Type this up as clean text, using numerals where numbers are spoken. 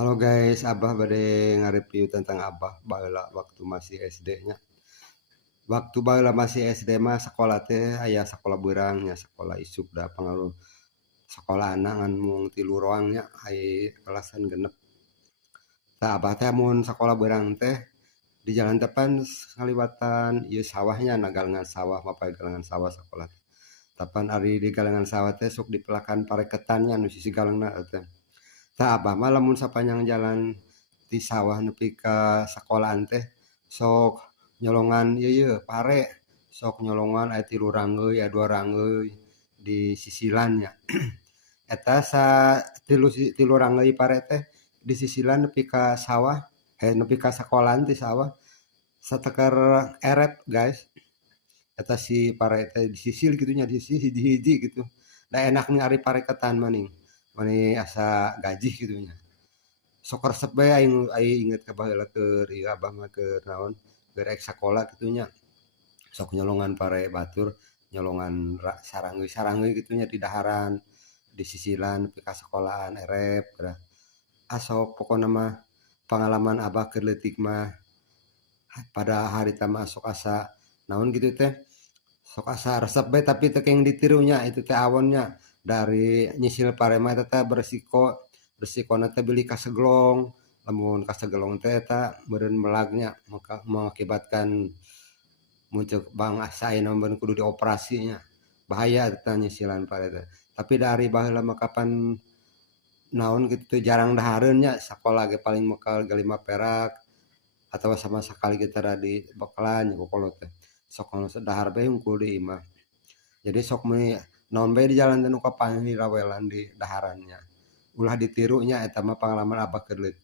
Halo guys, Abah bade nge-review tentang Abah baheula waktu masih SD-nya. Waktu baheula masih SD mah sakola teh aya sakola beurang nya, sakola isuk da pangaruh sakola anak ngan mung 3 roang nya, ai kelasan genep. Tah Abah teh mun sakola beurang teh di jalan depan ngaliwatan ieu sawahnya, na galengan sawah mapay galengan sawah sakola teh. Tapan ari di galengan sawah teh sok dipelakan pareketannya nu sisi galengna teh. Tah Abah mah lamun sapanjang jalan di sawah nepi ka sakolaan teh sok nyolongan ieu pare, sok nyolongan aya 3 ranggeuy aya 2 ranggeuy di sisilan nya. Eta tilu ranggeuy pare teh di sisilan nepi ka sawah, nepi ka sakolaan ti sawah sateker erep guys. Eta si pare teh disisil kitu nya, disisi hiji-hiji gitu. Da enaknya ari pareketan mani asa gajih kitu nya. Sok resep bae aing inget ka baheula keur ieu Abah mah keur naon, keur rek sakola kitu nya. Sok nyolongan pare batur, nyolongan sarangeuy kitu nya di daharan, di sisilan nepi ka sakolaan erep cenah. Sok pokona mah pengalaman Abah keur leutik mah pada harita mah sok asa naon kitu teh, sok asa resep bae tapi teu kenging ditiru nya, itu teh awonnya dari nyisil pare mah eta teh beresiko teh beli kaseglong, lamun kaseglong teh eta meureun melagnya mengakibatkan muncul bang asa ayeuna meureun kudu dioperasi nya, bahaya eta nyisilan pare teh. Tapi dari baheula mah kapan naon kitu teh jarang dahareun nya, sakola ge paling bekal ge 5 perak atawa sama sakali kita da di bekalan nya kokolot teh. Sok dahar bae hungkul deui mah. Jadi sok meuli naon bae di jalan teh nu kapanggih rawelan di daharannya. Ulah ditiru nya eta mah pangalaman Abah keur leutik.